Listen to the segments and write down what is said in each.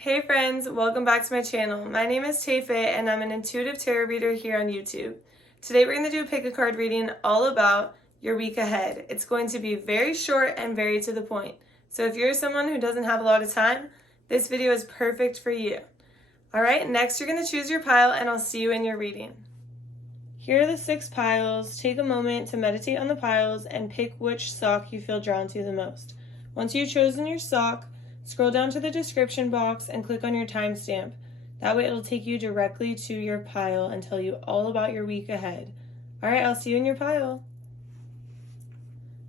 Hey friends, welcome back to my channel. My name is TAYFIT and I'm an intuitive tarot reader here on YouTube. Today we're going to do a pick a card reading all about your week ahead. It's going to be very short and very to the point. So if you're someone who doesn't have a lot of time, this video is perfect for you. Alright, next you're going to choose your pile and I'll see you in your reading. Here are the 6 piles. Take a moment to meditate on the piles and pick which sock you feel drawn to the most. Once you've chosen your sock, scroll down to the description box and click on your timestamp. That way it'll take you directly to your pile and tell you all about your week ahead. Alright, I'll see you in your pile.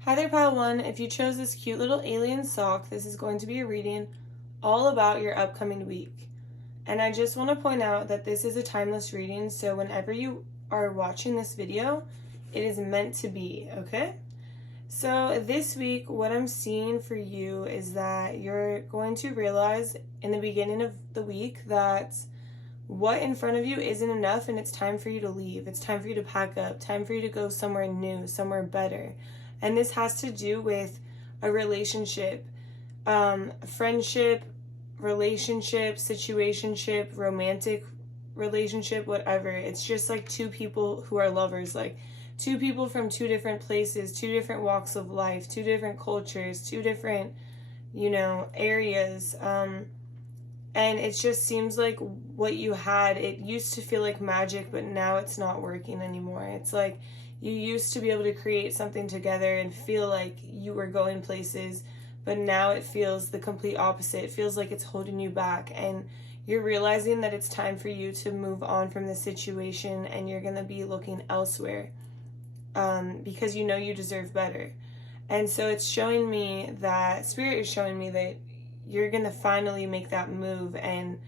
Hi there, pile 1. If you chose this cute little alien sock, this is going to be a reading all about your upcoming week. And I just want to point out that this is a timeless reading, so whenever you are watching this video, it is meant to be, okay? So this week, what I'm seeing for you is that you're going to realize in the beginning of the week that what in front of you isn't enough and it's time for you to leave. It's time for you to pack up, time for you to go somewhere new, somewhere better. And this has to do with a relationship, friendship, relationship, situationship, romantic relationship, whatever. It's just like two people who are lovers, like two people from two different places, two different walks of life, two different cultures, two different, areas. And it just seems like what you had, it used to feel like magic, but now it's not working anymore. It's like you used to be able to create something together and feel like you were going places, but now it feels the complete opposite. It feels like it's holding you back, and you're realizing that it's time for you to move on from this situation and you're going to be looking elsewhere. Because you know you deserve better. And so it's showing me that, Spirit is showing me that you're going to finally make that move and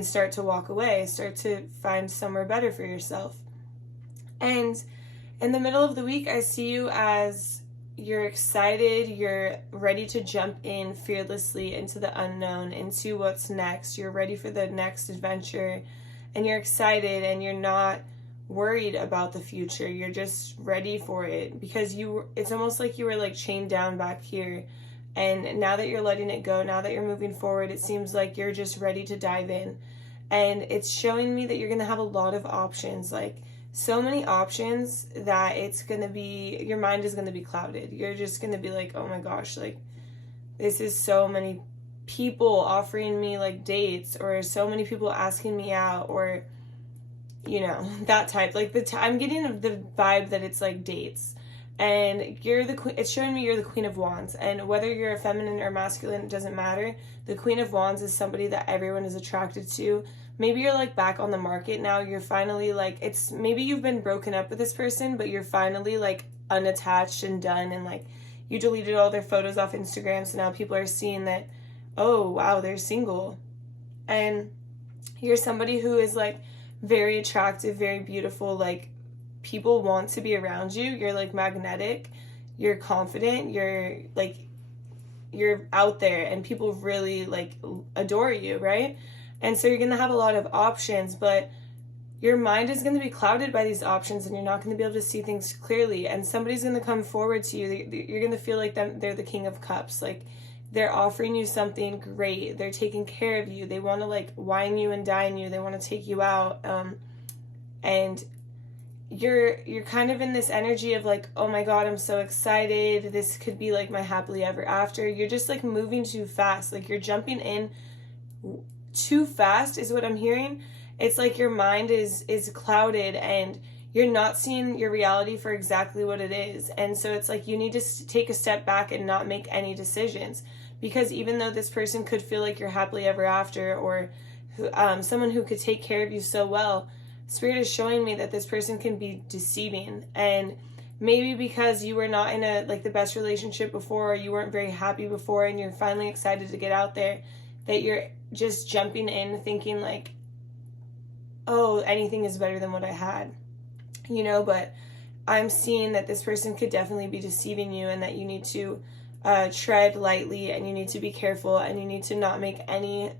start to walk away, start to find somewhere better for yourself. And in the middle of the week, I see you as you're excited, you're ready to jump in fearlessly into the unknown, into what's next. You're ready for the next adventure, and you're excited, and you're not worried about the future. You're just ready for it, because it's almost like you were like chained down back here, and now that you're letting it go, now that you're moving forward, it seems like you're just ready to dive in. And it's showing me that you're going to have a lot of options, like so many options, that it's going to be, your mind is going to be clouded. You're just going to be like, oh my gosh, like this is so many people offering me like dates, or so many people asking me out, or that type. Like I'm getting the vibe that it's like dates, and you're the queen. It's showing me you're the Queen of Wands, and whether you're a feminine or masculine, it doesn't matter. The Queen of Wands is somebody that everyone is attracted to. Maybe you're like back on the market now. You're finally like, it's maybe you've been broken up with this person, but you're finally like unattached and done, and like you deleted all their photos off Instagram, so now people are seeing that, oh wow, they're single. And you're somebody who is like very attractive, very beautiful, like people want to be around you. You're like magnetic, you're confident, you're out there, and people really like adore you, right? And so you're going to have a lot of options, but your mind is going to be clouded by these options, and you're not going to be able to see things clearly. And somebody's going to come forward to you. You're going to feel like they're the King of Cups. Like they're offering you something great. They're taking care of you. They want to like wine you and dine you. They want to take you out. And you're kind of in this energy of like, oh my God, I'm so excited. This could be like my happily ever after. You're just like moving too fast. Like you're jumping in too fast is what I'm hearing. It's like your mind is clouded, and you're not seeing your reality for exactly what it is. And so it's like you need to take a step back and not make any decisions, because even though this person could feel like you're happily ever after, or someone who could take care of you so well, Spirit is showing me that this person can be deceiving. And maybe because you were not in the best relationship before, or you weren't very happy before, and you're finally excited to get out there, that you're just jumping in thinking like, oh, anything is better than what I had, but I'm seeing that this person could definitely be deceiving you, and that you need to tread lightly, and you need to be careful, and you need to not make any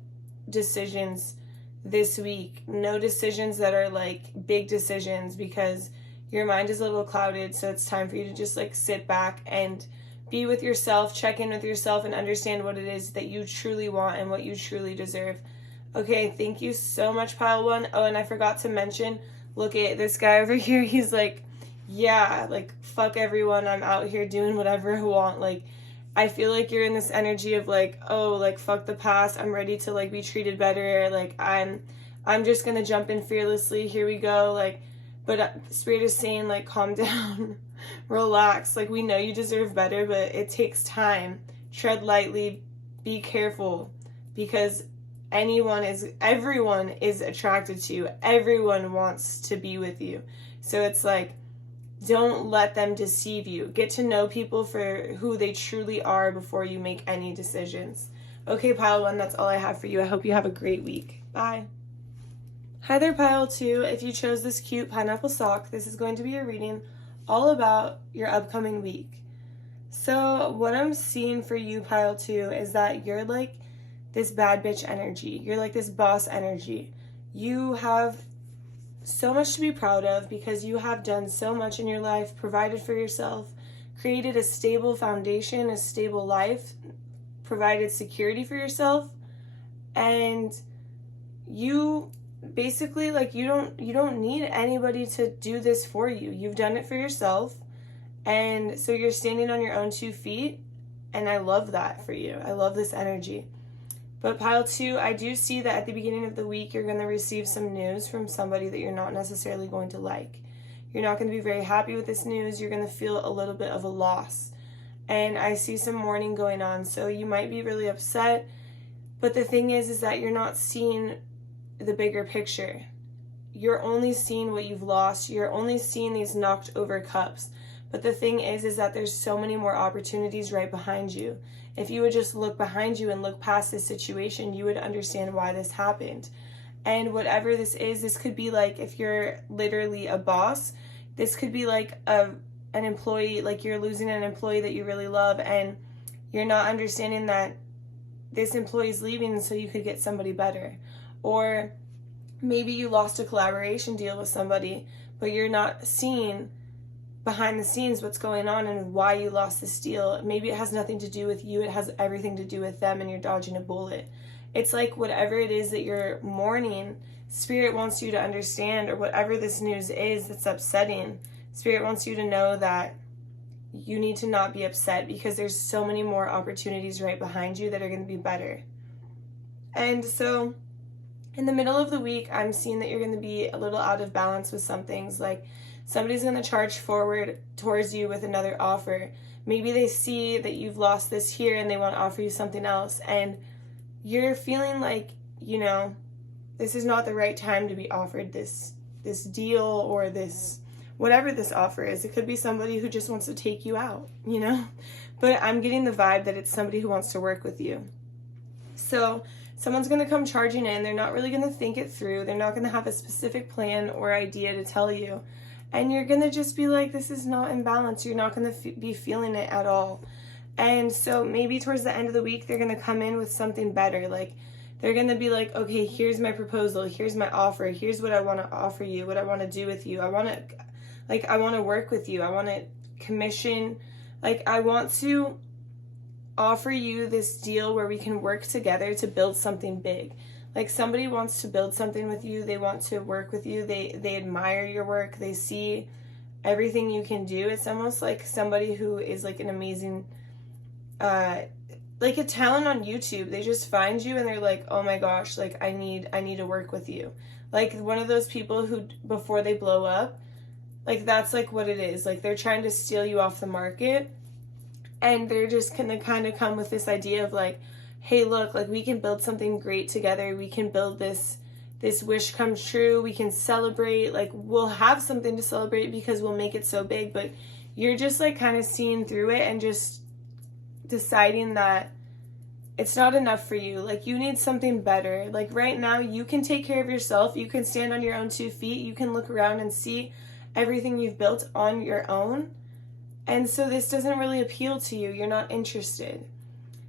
decisions this week. No decisions that are like big decisions, because your mind is a little clouded. So it's time for you to just like sit back and be with yourself, check in with yourself, and understand what it is that you truly want and what you truly deserve. Okay, thank you so much, pile one. Oh, and I forgot to mention, look at this guy over here. He's like, yeah, like, fuck everyone. I'm out here doing whatever I want. Like, I feel like you're in this energy of like, oh, like, fuck the past. I'm ready to like be treated better. Like, I'm just gonna jump in fearlessly. Here we go. Like, but Spirit is saying, like, calm down, relax. Like, we know you deserve better, but it takes time. Tread lightly, be careful, because everyone is attracted to you. Everyone wants to be with you. So it's like, don't let them deceive you. Get to know people for who they truly are before you make any decisions. Okay, pile one, that's all I have for you. I hope you have a great week. Bye. Hi there, pile two. If you chose this cute pineapple sock, this is going to be a reading all about your upcoming week. So what I'm seeing for you, pile two, is that you're like this bad bitch energy. You're like this boss energy. You have so much to be proud of because you have done so much in your life, provided for yourself, created a stable foundation, a stable life, provided security for yourself, and you basically, like, you don't need anybody to do this for you. You've done it for yourself, and so you're standing on your own 2 feet, and I love that for you. I love this energy. But pile two, I do see that at the beginning of the week, you're going to receive some news from somebody that you're not necessarily going to like. You're not going to be very happy with this news. You're going to feel a little bit of a loss. And I see some mourning going on. So you might be really upset. But the thing is that you're not seeing the bigger picture. You're only seeing what you've lost. You're only seeing these knocked over cups. But the thing is that there's so many more opportunities right behind you. If you would just look behind you and look past this situation, you would understand why this happened. And whatever this is, this could be like, if you're literally a boss, this could be like an employee, like you're losing an employee that you really love, and you're not understanding that this employee's leaving so you could get somebody better. Or maybe you lost a collaboration deal with somebody, but you're not seeing behind the scenes what's going on and why you lost this deal. Maybe it has nothing to do with you. It has everything to do with them, and you're dodging a bullet. It's like whatever it is that you're mourning, Spirit wants you to understand, or whatever this news is that's upsetting, Spirit wants you to know that you need to not be upset because there's so many more opportunities right behind you that are going to be better. And so in the middle of the week, I'm seeing that you're going to be a little out of balance with some things. Like, somebody's going to charge forward towards you with another offer. Maybe they see that you've lost this here and they want to offer you something else. And you're feeling like, you know, this is not the right time to be offered this deal or this, whatever this offer is. It could be somebody who just wants to take you out, you know. But I'm getting the vibe that it's somebody who wants to work with you. So someone's going to come charging in. They're not really going to think it through. They're not going to have a specific plan or idea to tell you. And you're going to just be like, this is not in balance. You're not going to be feeling it at all. And so maybe towards the end of the week, they're going to come in with something better. Like, they're going to be like, okay, here's my proposal. Here's my offer. Here's what I want to offer you, what I want to do with you. I want to work with you. I want to commission. Like, I want to offer you this deal where we can work together to build something big. Like, somebody wants to build something with you. They want to work with you. They admire your work. They see everything you can do. It's almost like somebody who is like an amazing, like a talent on YouTube. They just find you and they're like, oh my gosh, like I need to work with you. Like one of those people who, before they blow up, like that's like what it is. Like they're trying to steal you off the market, and they're just gonna kind of come with this idea of like, hey, look, like we can build something great together. We can build this wish come true. We can celebrate. Like we'll have something to celebrate because we'll make it so big. But you're just like kind of seeing through it and just deciding that it's not enough for you. Like you need something better. Like right now you can take care of yourself. You can stand on your own 2 feet. You can look around and see everything you've built on your own. And so this doesn't really appeal to you. You're not interested.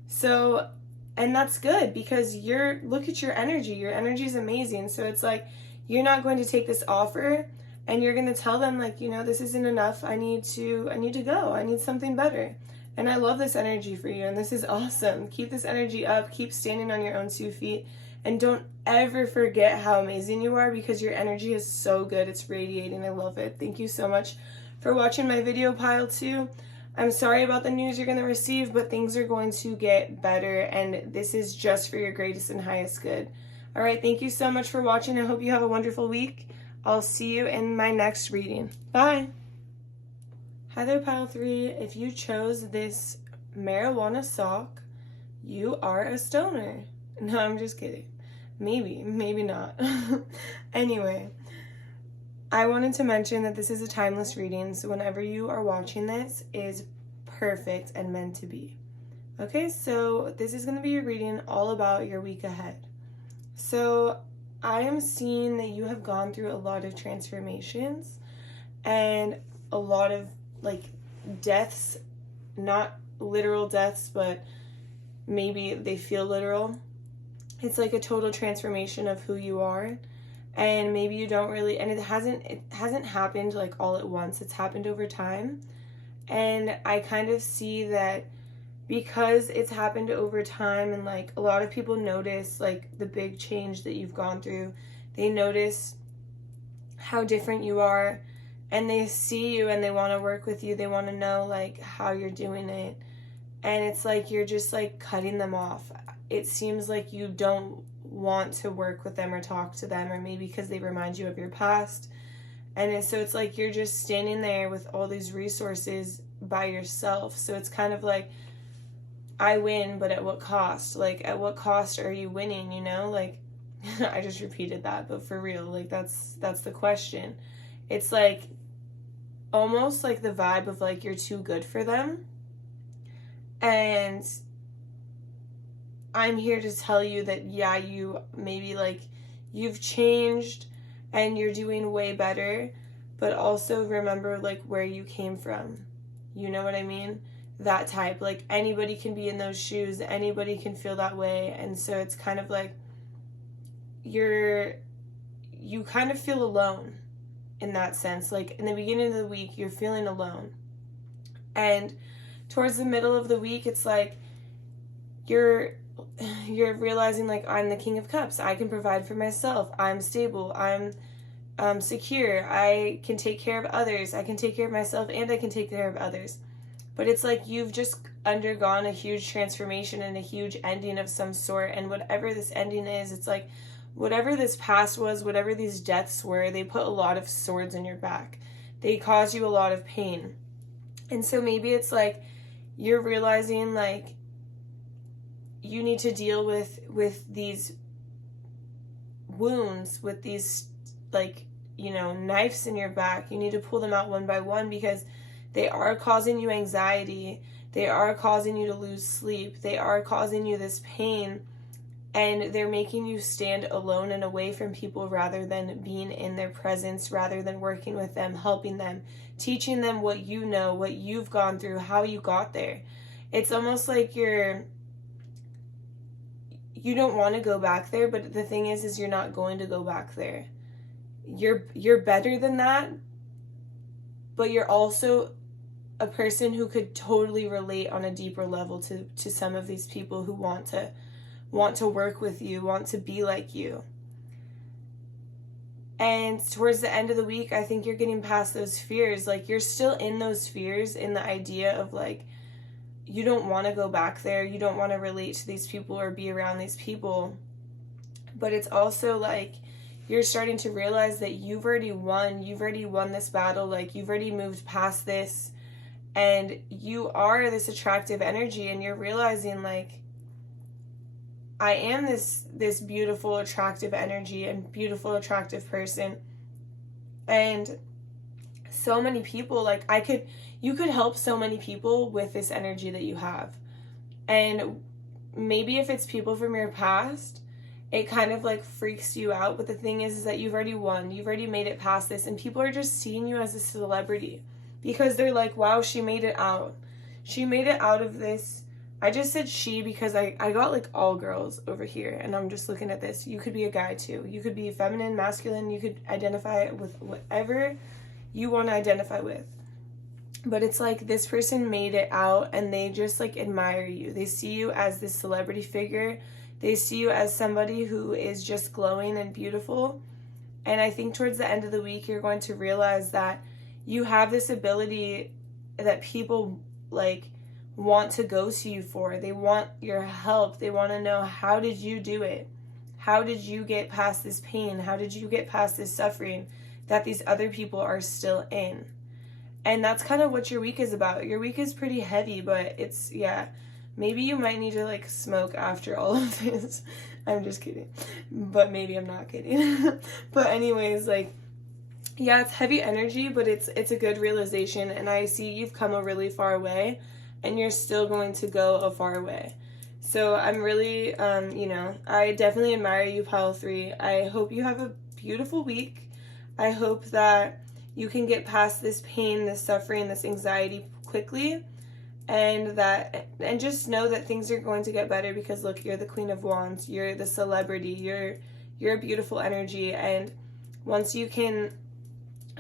So, and that's good because look at your energy. Your energy is amazing. So it's like, you're not going to take this offer and you're going to tell them like, you know, this isn't enough. I need to go. I need something better. And I love this energy for you. And this is awesome. Keep this energy up. Keep standing on your own 2 feet And don't ever forget how amazing you are, because your energy is so good. It's radiating. I love it. Thank you so much for watching my video, pile 2. I'm sorry about the news you're going to receive, but things are going to get better, and this is just for your greatest and highest good. All right, thank you so much for watching. I hope you have a wonderful week. I'll see you in my next reading. Bye. Hi there, pile 3. If you chose this marijuana sock, you are a stoner. No, I'm just kidding. Maybe not. Anyway, I wanted to mention that this is a timeless reading, so whenever you are watching this is perfect and meant to be. Okay, so this is going to be a reading all about your week ahead. So I am seeing that you have gone through a lot of transformations and a lot of like deaths, not literal deaths, but maybe they feel literal. It's like a total transformation of who you are. And maybe you don't really, and it hasn't happened like all at once. It's happened over time. And I kind of see that because it's happened over time, and like a lot of people notice like the big change that you've gone through. They notice how different you are, and they see you and they want to work with you. They want to know like how you're doing it. And it's like you're just like cutting them off. It seems like you don't want to work with them or talk to them, or maybe because they remind you of your past. And so it's like you're just standing there with all these resources by yourself. So it's kind of like, I win, but at what cost? Like, at what cost are you winning, you know? Like, I just repeated that, but for real, like, that's the question. It's like almost like the vibe of like you're too good for them. And I'm here to tell you that, yeah, you maybe like you've changed and you're doing way better, but also remember like where you came from. You know what I mean? That type, like anybody can be in those shoes, anybody can feel that way. And so it's kind of like you kind of feel alone in that sense. Like in the beginning of the week, you're feeling alone. And towards the middle of the week, it's like you're realizing like, I'm the King of Cups. I can provide for myself. I'm stable. I'm secure. I can take care of others. I can take care of myself, and I can take care of others. But it's like you've just undergone a huge transformation and a huge ending of some sort. And whatever this ending is, it's like whatever this past was, whatever these deaths were, they put a lot of swords in your back. They cause you a lot of pain. And so maybe it's like you're realizing like you need to deal with these wounds, with these like, you know, knives in your back. You need to pull them out one by one, because they are causing you anxiety. They are causing you to lose sleep. They are causing you this pain, and they're making you stand alone and away from people rather than being in their presence, rather than working with them, helping them, teaching them what you know, what you've gone through, how you got there. It's almost like you don't want to go back there, but the thing is you're not going to go back there. You're better than that, but you're also a person who could totally relate on a deeper level to some of these people who want to work with you, want to be like you. And towards the end of the week, I think you're getting past those fears. Like you're still in those fears, in the idea of like, you don't want to go back there. You don't want to relate to these people or be around these people. But it's also like you're starting to realize that you've already won. You've already won this battle. Like you've already moved past this. And you are this attractive energy, and you're realizing like, I am this beautiful, attractive energy and beautiful, attractive person. And so many people, like you could help so many people with this energy that you have. And maybe if it's people from your past, it kind of like freaks you out. But the thing is that you've already won. You've already made it past this, and people are just seeing you as a celebrity, because they're like, wow, she made it out. She made it out of this. I just said she because I got like all girls over here, and I'm just looking at this. You could be a guy too. You could be feminine, masculine. You could identify with whatever you want to identify with. But it's like this person made it out, and they just like admire you. They see you as this celebrity figure. They see you as somebody who is just glowing and beautiful. And I think towards the end of the week, you're going to realize that you have this ability that people like want to go to you for. They want your help. They want to know, how did you do it? How did you get past this pain? How did you get past this suffering that these other people are still in? And that's kind of what your week is about. Your week is pretty heavy, but it's, yeah, maybe you might need to like smoke after all of this. I'm just kidding. But maybe I'm not kidding. But anyways, like, yeah, it's heavy energy, but it's a good realization. And I see you've come a really far way, and you're still going to go a far way. So I'm really, I definitely admire you, Pile 3. I hope you have a beautiful week. I hope that you can get past this pain, this suffering, this anxiety quickly, and just know that things are going to get better, because look, you're the Queen of Wands, you're the celebrity, you're a beautiful energy. And once you can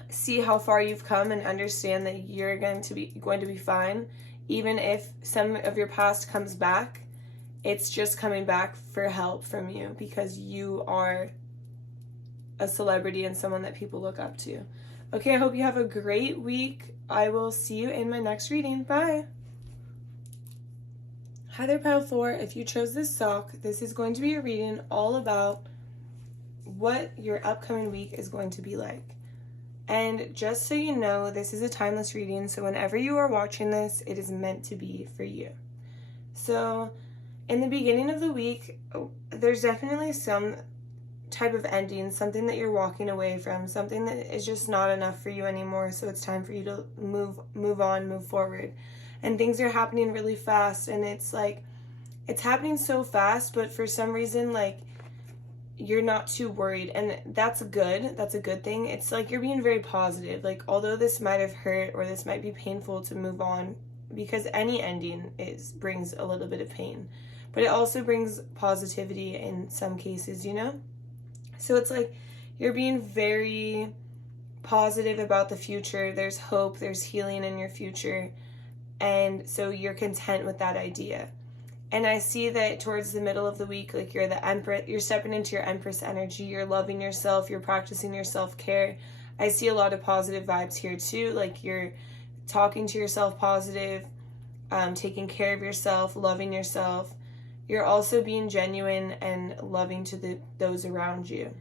see how far you've come and understand that you're going to be fine, even if some of your past comes back, it's just coming back for help from you, because you are a celebrity and someone that people look up to. Okay, I hope you have a great week. I will see you in my next reading. Bye. Hi there, Pile 4. If you chose this sock, this is going to be a reading all about what your upcoming week is going to be like. And just so you know, this is a timeless reading, so whenever you are watching this, it is meant to be for you. So in the beginning of the week, there's definitely some type of ending, something that you're walking away from, something that is just not enough for you anymore, so it's time for you to move on, move forward. And things are happening really fast, and it's like, it's happening so fast, but for some reason, like, you're not too worried, and that's good. That's a good thing. It's like you're being very positive. Like, although this might have hurt or this might be painful to move on, because any ending brings a little bit of pain, but it also brings positivity in some cases, you know? So it's like you're being very positive about the future. There's hope, there's healing in your future, and so you're content with that idea. And I see that towards the middle of the week, like, you're the Empress, you're stepping into your Empress energy, you're loving yourself, you're practicing your self-care. I see a lot of positive vibes here too, like you're talking to yourself positive, taking care of yourself, loving yourself. You're also being genuine and loving to those around you.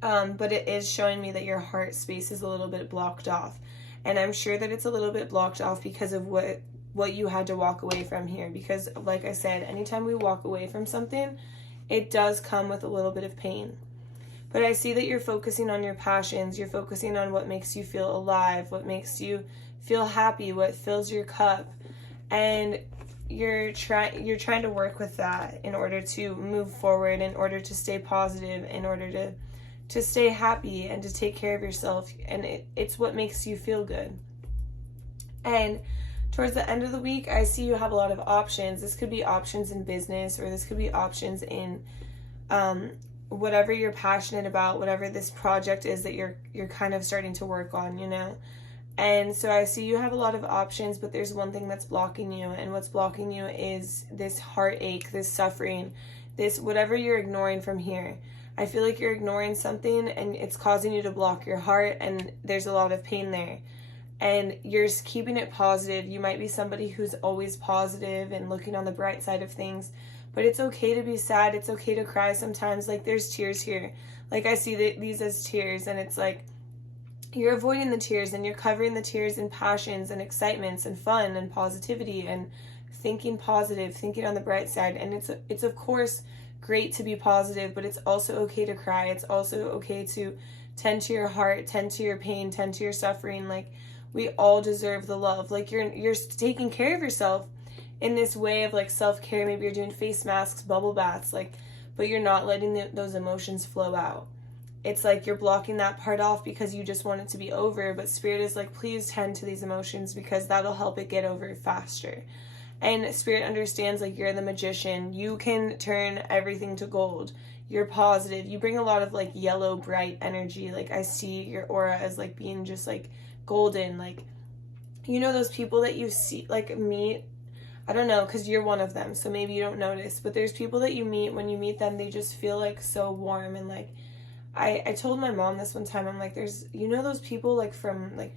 But it is showing me that your heart space is a little bit blocked off. And I'm sure that it's a little bit blocked off because of what you had to walk away from here. Because like I said, anytime we walk away from something, it does come with a little bit of pain. But I see that you're focusing on your passions. You're focusing on what makes you feel alive, what makes you feel happy, what fills your cup. And you're trying to work with that in order to move forward, in order to stay positive, in order to stay happy and to take care of yourself. And it's what makes you feel good. And towards the end of the week, I see you have a lot of options. This could be options in business, or this could be options in whatever you're passionate about, whatever this project is that you're kind of starting to work on, you know? And so I see you have a lot of options, but there's one thing that's blocking you, and what's blocking you is this heartache, this suffering, this whatever you're ignoring from here. I feel like you're ignoring something, and it's causing you to block your heart, and there's a lot of pain there. And you're keeping it positive. You might be somebody who's always positive and looking on the bright side of things, but it's okay to be sad. It's okay to cry sometimes. Like, there's tears here. Like, I see these as tears, and it's like you're avoiding the tears, and you're covering the tears in passions and excitements and fun and positivity and thinking positive, thinking on the bright side. And it's of course great to be positive, but it's also okay to cry. It's also okay to tend to your heart, tend to your pain, tend to your suffering. Like, we all deserve the love. Like, you're taking care of yourself in this way of like self-care. Maybe you're doing face masks, bubble baths, like, but you're not letting those emotions flow out. It's like you're blocking that part off because you just want it to be over, but Spirit is like, please tend to these emotions, because that'll help it get over faster. And Spirit understands, like, you're the magician. You can turn everything to gold. You're positive. You bring a lot of like yellow, bright energy. Like, I see your aura as like being just like golden. Like, you know, those people that you see, like, meet I don't know, because you're one of them, so maybe you don't notice, but there's people that you meet, when you meet them, they just feel like so warm. And like, I told my mom this one time, I'm like, there's, you know, those people like from like,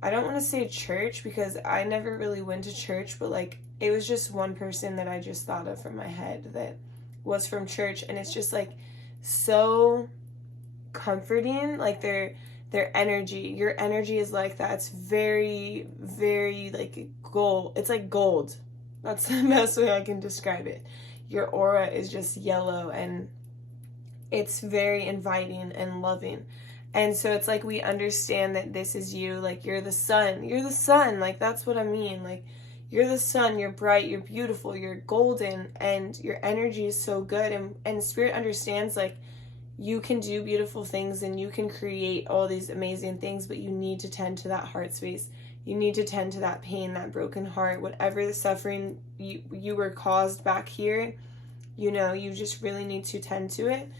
I don't want to say church because I never really went to church, but like, it was just one person that I just thought of from my head that was from church, and it's just like so comforting. Like their energy, your energy is like that. It's very, very like gold. It's like gold. That's the best way I can describe it. Your aura is just yellow, and it's very inviting and loving. And so it's like we understand that this is you. Like you're the sun. You're the sun. Like that's what I mean. Like you're the sun. You're bright. You're beautiful. You're golden. And your energy is so good. And Spirit understands like you can do beautiful things and you can create all these amazing things, but you need to tend to that heart space. You need to tend to that pain, that broken heart, whatever the suffering you were caused back here, you know, you just really need to tend to it.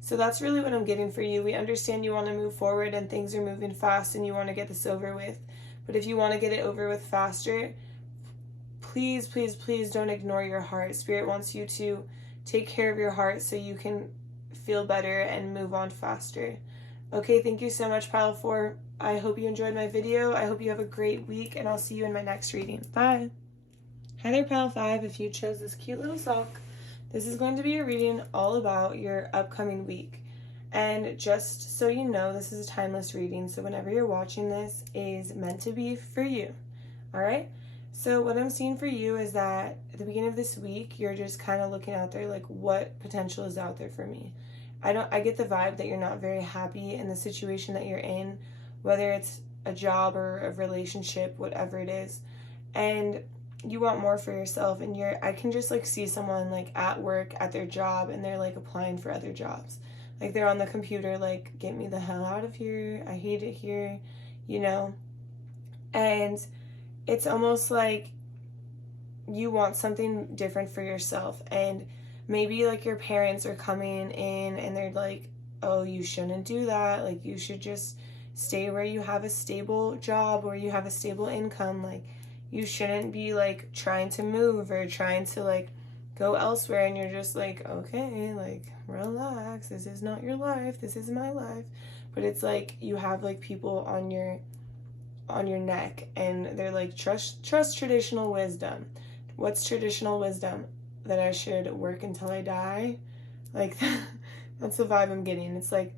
So that's really what I'm getting for you. We understand you want to move forward and things are moving fast and you want to get this over with. But if you want to get it over with faster, please, please, please don't ignore your heart. Spirit wants you to take care of your heart so you can feel better and move on faster. Okay, thank you so much, Pile 4. I hope you enjoyed my video. I hope you have a great week, and I'll see you in my next reading. Bye. Hi there, Pile 5. If you chose this cute little sock, this is going to be a reading all about your upcoming week. And just so you know, this is a timeless reading, so whenever you're watching this is meant to be for you. All right? So what I'm seeing for you is that at the beginning of this week, you're just kind of looking out there like what potential is out there for me. I get the vibe that you're not very happy in the situation that you're in, whether it's a job or a relationship, whatever it is. And you want more for yourself, and I can just like see someone like at work at their job and they're like applying for other jobs. Like they're on the computer like, get me the hell out of here. I hate it here, you know? And it's almost like you want something different for yourself. And maybe like your parents are coming in and they're like, oh, you shouldn't do that. Like you should just stay where you have a stable job, where you have a stable income. Like you shouldn't be like trying to move or trying to like go elsewhere. And you're just like, okay, like relax. This is not your life. This is my life. But it's like you have like people on your neck and they're like, trust traditional wisdom. What's traditional wisdom? That I should work until I die? Like that's the vibe I'm getting. It's like,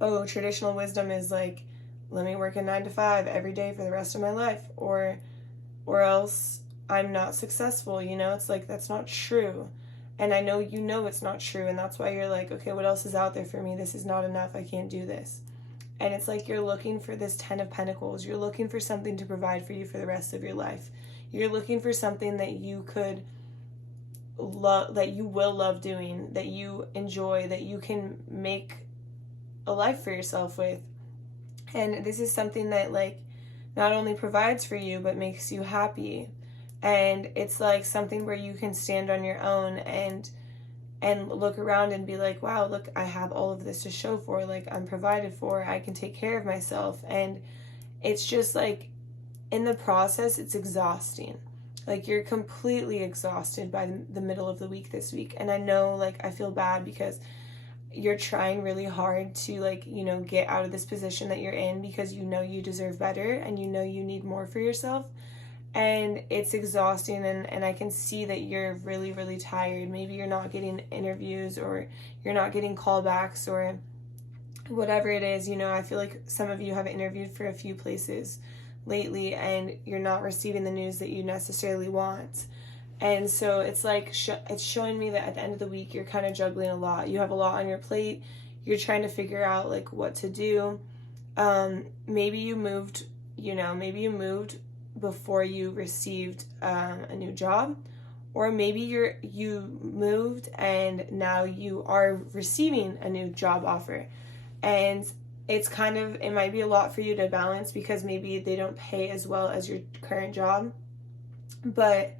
oh, traditional wisdom is like, let me work a 9 to 5 every day for the rest of my life, or else I'm not successful, you know? It's like, that's not true. And I know you know it's not true, and that's why you're like, okay, what else is out there for me? This is not enough. I can't do this. And it's like you're looking for this 10 of Pentacles. You're looking for something to provide for you for the rest of your life. You're looking for something that you could love, that you will love doing, that you enjoy, that you can make a life for yourself with. And this is something that like not only provides for you but makes you happy. And it's like something where you can stand on your own and look around and be like, wow, look, I have all of this to show for. Like I'm provided for. I can take care of myself. And it's just like in the process it's exhausting. Like you're completely exhausted by the middle of the week this week. And I know like I feel bad because you're trying really hard to like, you know, get out of this position that you're in because you know you deserve better and you know you need more for yourself. And it's exhausting, and I can see that you're really, really tired. Maybe you're not getting interviews or you're not getting callbacks or whatever it is. You know, I feel like some of you have interviewed for a few places lately and you're not receiving the news that you necessarily want. And so it's like it's showing me that at the end of the week you're kind of juggling a lot. You have a lot on your plate. You're trying to figure out like what to do. Maybe you moved, you know, maybe you moved before you received a new job, or maybe you moved and now you are receiving a new job offer. And it's kind of, it might be a lot for you to balance because maybe they don't pay as well as your current job, but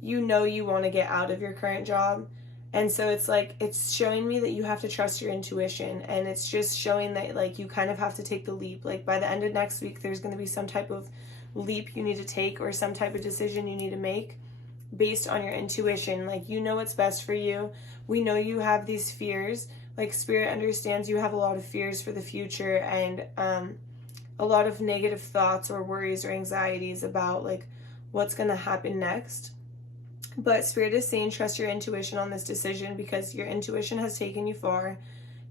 you know you want to get out of your current job. And so it's like, it's showing me that you have to trust your intuition, and it's just showing that like you kind of have to take the leap. Like by the end of next week there's going to be some type of leap you need to take or some type of decision you need to make. based on your intuition. Like, you know what's best for you. We know you have these fears. Like, Spirit understands you have a lot of fears for the future, and a lot of negative thoughts or worries or anxieties about like what's going to happen next. But Spirit is saying trust your intuition on this decision, because your intuition has taken you far.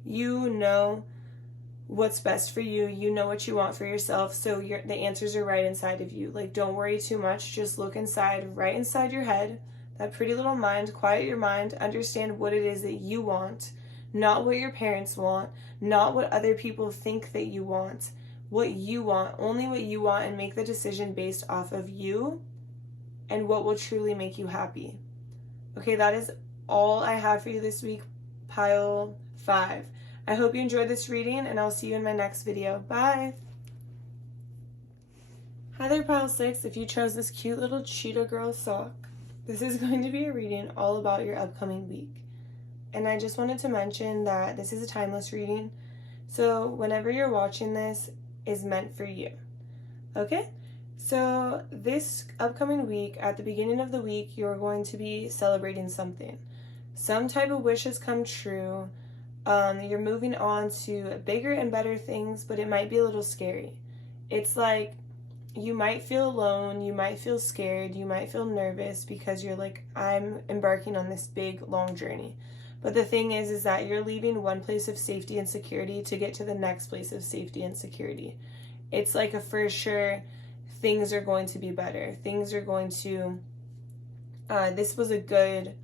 You know what's best for you. You know what you want for yourself. So the answers are right inside of you. Like, don't worry too much. Just look inside, right inside your head, that pretty little mind. Quiet your mind. Understand what it is that you want, not what your parents want, not what other people think that you want. What you want, only what you want, and make the decision based off of you and what will truly make you happy. Okay, that is all I have for you this week, pile 5. I hope you enjoyed this reading, and I'll see you in my next video. Bye! Hi there, pile 6. If you chose this cute little cheetah girl sock, this is going to be a reading all about your upcoming week. And I just wanted to mention that this is a timeless reading, so whenever you're watching this, is meant for you. Okay? So this upcoming week, at the beginning of the week, you're going to be celebrating something. Some type of wish has come true. You're moving on to bigger and better things, but it might be a little scary. It's like you might feel alone, you might feel scared, you might feel nervous, because you're like, I'm embarking on this big, long journey. But the thing is that you're leaving one place of safety and security to get to the next place of safety and security. It's like a for sure, things are going to be better. Things are going to, this was a good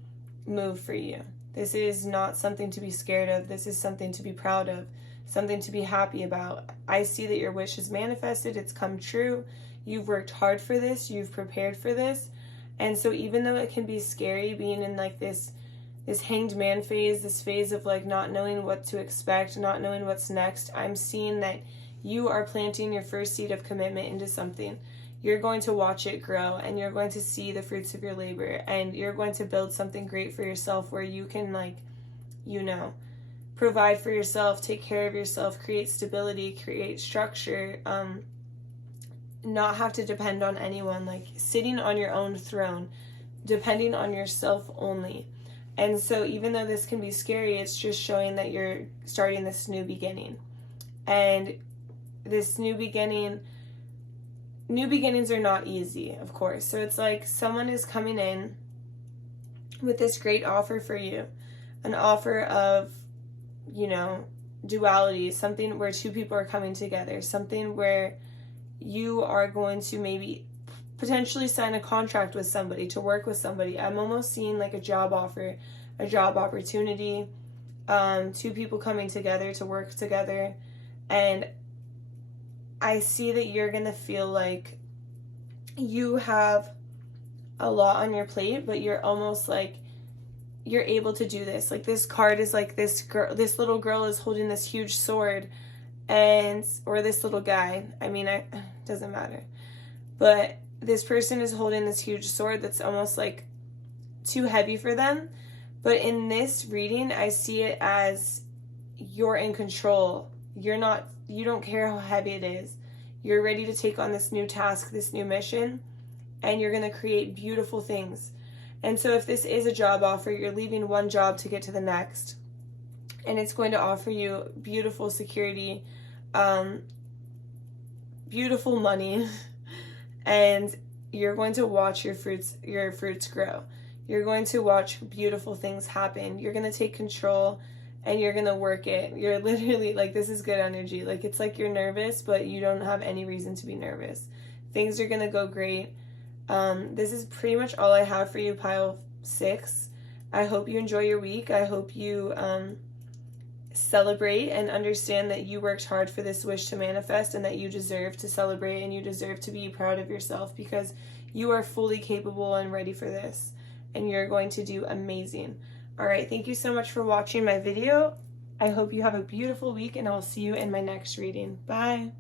move for you. This is not something to be scared of. This is something to be proud of, something to be happy about. I see that your wish is manifested. It's come true. You've worked hard for this. You've prepared for this. And so even though it can be scary being in like this hanged man phase, this phase of like not knowing what to expect, not knowing what's next, I'm seeing that you are planting your first seed of commitment into something. You're going to watch it grow, and you're going to see the fruits of your labor, and you're going to build something great for yourself where you can, like, you know, provide for yourself, take care of yourself, create stability, create structure, not have to depend on anyone, like sitting on your own throne, depending on yourself only. And so even though this can be scary, it's just showing that you're starting this new beginning. And this new beginnings are not easy, of course. So it's like someone is coming in with this great offer for you, an offer of, you know, duality, something where two people are coming together, something where you are going to maybe potentially sign a contract with somebody, to work with somebody. I'm almost seeing like a job offer, a job opportunity, two people coming together to work together. And I see that you're going to feel like you have a lot on your plate, but you're almost like you're able to do this. Like this card is like this little girl is holding this huge sword, or this little guy. I mean, it doesn't matter. But this person is holding this huge sword that's almost like too heavy for them. But in this reading, I see it as you're in control. You don't care how heavy it is. You're ready to take on this new task, this new mission, and you're going to create beautiful things. And so if this is a job offer, you're leaving one job to get to the next. And it's going to offer you beautiful security, beautiful money, and you're going to watch your fruits grow. You're going to watch beautiful things happen. You're going to take control, and you're going to work it. You're literally, like, this is good energy. Like, it's like you're nervous, but you don't have any reason to be nervous. Things are going to go great. This is pretty much all I have for you, pile 6. I hope you enjoy your week. I hope you celebrate and understand that you worked hard for this wish to manifest, and that you deserve to celebrate, and you deserve to be proud of yourself, because you are fully capable and ready for this, and you're going to do amazing. All right, thank you so much for watching my video. I hope you have a beautiful week, and I'll see you in my next reading. Bye.